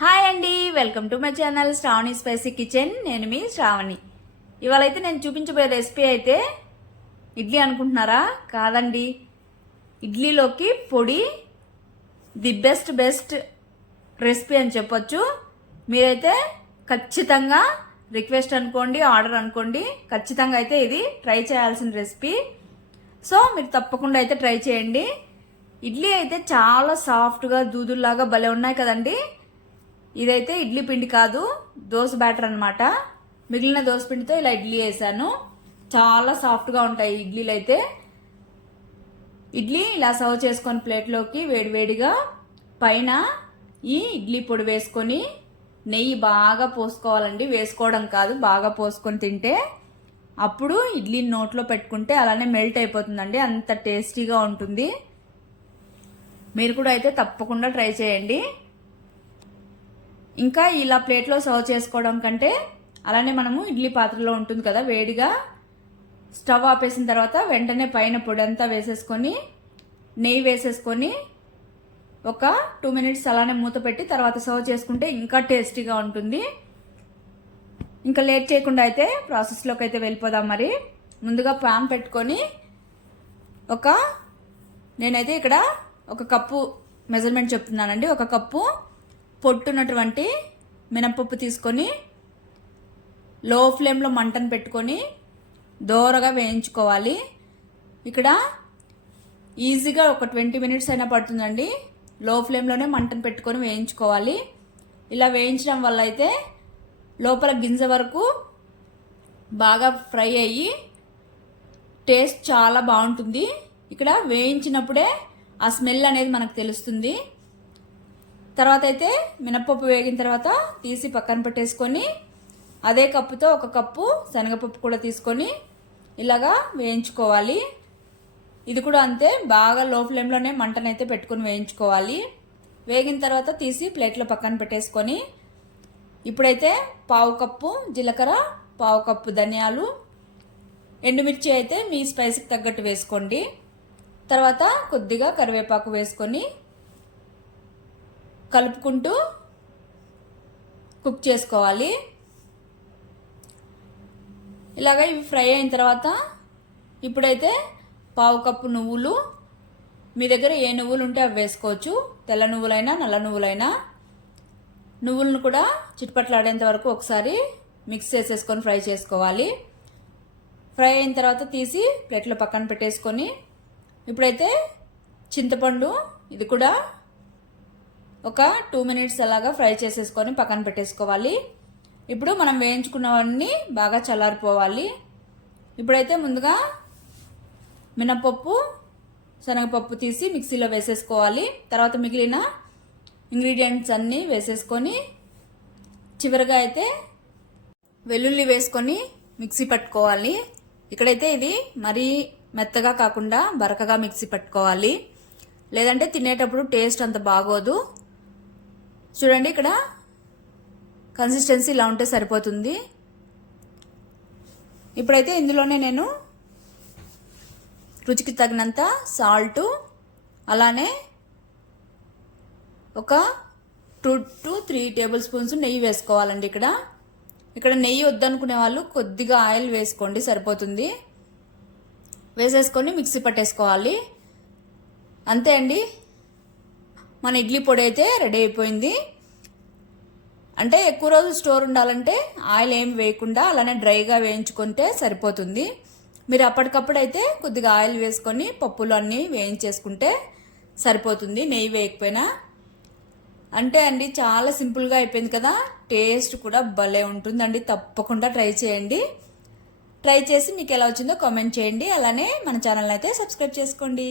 Hi అండి, welcome to my channel Sravani spicy kitchen. నేను మీ శ్రావణి. ఇవాళ అయితే నేను చూపించబోయే రెసిపీ అయితే ఇడ్లీ అనుకుంటున్నారా? కాదండి, ఇడ్లీలోకి పొడి ది బెస్ట్ రెసిపీ అని చెప్పొచ్చు. మీరైతే ఖచ్చితంగా రిక్వెస్ట్ అనుకోండి, ఆర్డర్ అనుకోండి, ఖచ్చితంగా అయితే ఇది ట్రై చేయాల్సిన రెసిపీ. సో మీరు తప్పకుండా అయితే ట్రై చేయండి. ఇడ్లీ అయితే చాలా సాఫ్ట్గా దూదుల్లాగా భలే ఉన్నాయి కదండి. ఇదైతే ఇడ్లీ పిండి కాదు, దోశ బ్యాటర్ అనమాట. మిగిలిన దోశ పిండితో ఇలా ఇడ్లీ వేసాను. చాలా సాఫ్ట్గా ఉంటాయి ఇడ్లీలు అయితే. ఇడ్లీ ఇలా సర్వ్ చేసుకొని ప్లేట్లోకి వేడివేడిగా పైన ఈ ఇడ్లీ పొడి వేసుకొని నెయ్యి బాగా పోసుకోవాలండి. వేసుకోవడం కాదు, బాగా పోసుకొని తింటే అప్పుడు ఇడ్లీ నోట్లో పెట్టుకుంటే అలానే మెల్ట్ అయిపోతుందండి. అంత టేస్టీగా ఉంటుంది. మీరు కూడా అయితే తప్పకుండా ట్రై చేయండి. ఇంకా ఇలా ప్లేట్లో సర్వ్ చేసుకోవడం కంటే అలానే మనము ఇడ్లీ పాత్రలో ఉంటుంది కదా, వేడిగా స్టవ్ ఆపేసిన తర్వాత వెంటనే పైన పొడి అంతా వేసేసుకొని నెయ్యి వేసేసుకొని ఒక 2 minutes అలానే మూత పెట్టి తర్వాత సర్వ్ చేసుకుంటే ఇంకా టేస్టీగా ఉంటుంది. ఇంకా లేట్ చేయకుండా అయితే ప్రాసెస్లోకి అయితే వెళ్ళిపోదాం. మరి ముందుగా ప్యాన్ పెట్టుకొని నేనైతే ఇక్కడ ఒక కప్పు మెజర్మెంట్ చెప్తున్నానండి. ఒక కప్పు పొట్టున్నటువంటి మినపప్పు తీసుకొని లో ఫ్లేమ్లో మంటను పెట్టుకొని దోరగా వేయించుకోవాలి. ఇక్కడ ఈజీగా ఒక 20 minutes అయినా పడుతుందండి. లో ఫ్లేమ్లోనే మంటను పెట్టుకొని వేయించుకోవాలి. ఇలా వేయించడం వల్ల అయితే లోపల గింజ వరకు బాగా ఫ్రై అయ్యి టేస్ట్ చాలా బాగుంటుంది. ఇక్కడ వేయించినప్పుడే ఆ స్మెల్ అనేది మనకు తెలుస్తుంది. తర్వాత అయితే మినపప్పు వేగిన తర్వాత తీసి పక్కన పెట్టేసుకొని అదే కప్పుతో ఒక కప్పు శనగపప్పు కూడా తీసుకొని ఇలాగా వేయించుకోవాలి. ఇది కూడా అంతే, బాగా లో ఫ్లేమ్లోనే మంటనైతే పెట్టుకొని వేయించుకోవాలి. వేగిన తర్వాత తీసి ప్లేట్లో పక్కన పెట్టేసుకొని ఇప్పుడైతే 1/2 కప్పు జీలకర్ర, 1/2 కప్పు ధనియాలు, ఎండుమిర్చి అయితే మీ స్పైసీకి తగ్గట్టు వేసుకోండి. తర్వాత కొద్దిగా కరివేపాకు వేసుకొని కలుపుకుంటూ కుక్ చేసుకోవాలి. ఇలాగ ఇవి ఫ్రై అయిన తర్వాత ఇప్పుడైతే 1/2 కప్పు నువ్వులు, మీ దగ్గర ఏ నువ్వులు ఉంటే అవి వేసుకోవచ్చు. తెల్ల నువ్వులైనా నల్ల నువ్వులైనా. నువ్వులను కూడా చిట్పట్లాడేంత వరకు ఒకసారి మిక్స్ చేసేసుకొని ఫ్రై చేసుకోవాలి. ఫ్రై అయిన తర్వాత తీసి ప్లేట్లో పక్కన పెట్టేసుకొని ఇప్పుడైతే చింతపండు, ఇది కూడా ఒక 2 minutes అలాగా ఫ్రై చేసేసుకొని పక్కన పెట్టేసుకోవాలి. ఇప్పుడు మనం వేయించుకున్నవన్నీ బాగా చల్లారిపోవాలి. ఇప్పుడైతే ముందుగా మినపప్పు, శనగపప్పు తీసి మిక్సీలో వేసేసుకోవాలి. తర్వాత మిగిలిన ఇంగ్రీడియంట్స్ అన్నీ వేసేసుకొని చివరిగా అయితే వెల్లుల్లి వేసుకొని మిక్సీ పట్టుకోవాలి. ఇక్కడైతే ఇది మరీ మెత్తగా కాకుండా బరకగా మిక్సీ పట్టుకోవాలి, లేదంటే తినేటప్పుడు టేస్ట్ అంత బాగోదు. చూడండి, ఇక్కడ కన్సిస్టెన్సీ ఇలా ఉంటే సరిపోతుంది. ఇప్పుడైతే ఇందులోనే నేను రుచికి తగినంత సాల్టు, అలానే ఒక 2 to 3 tablespoons నెయ్యి వేసుకోవాలండి. ఇక్కడ నెయ్యి వద్దనుకునే వాళ్ళు కొద్దిగా ఆయిల్ వేసుకోండి, సరిపోతుంది. వేసేసుకొని మిక్సీ పట్టేసుకోవాలి. అంతే అండి, మన ఇడ్లీ పొడి అయితే రెడీ అయిపోయింది. అంటే ఎక్కువ రోజులు స్టోర్ ఉండాలంటే ఆయిల్ ఏమి వేయకుండా అలానే డ్రైగా వేయించుకుంటే సరిపోతుంది. మీరు అప్పటికప్పుడు అయితే కొద్దిగా ఆయిల్ వేసుకొని పప్పులు అన్నీ వేయించేసుకుంటే సరిపోతుంది, నెయ్యి వేయకపోయినా. అంటే అండి, చాలా సింపుల్గా అయిపోయింది కదా. టేస్ట్ కూడా భలే ఉంటుందండి. తప్పకుండా ట్రై చేయండి. ట్రై చేసి మీకు ఎలా వచ్చిందో కామెంట్ చేయండి. అలానే మన ఛానల్ అయితే సబ్స్క్రైబ్ చేసుకోండి.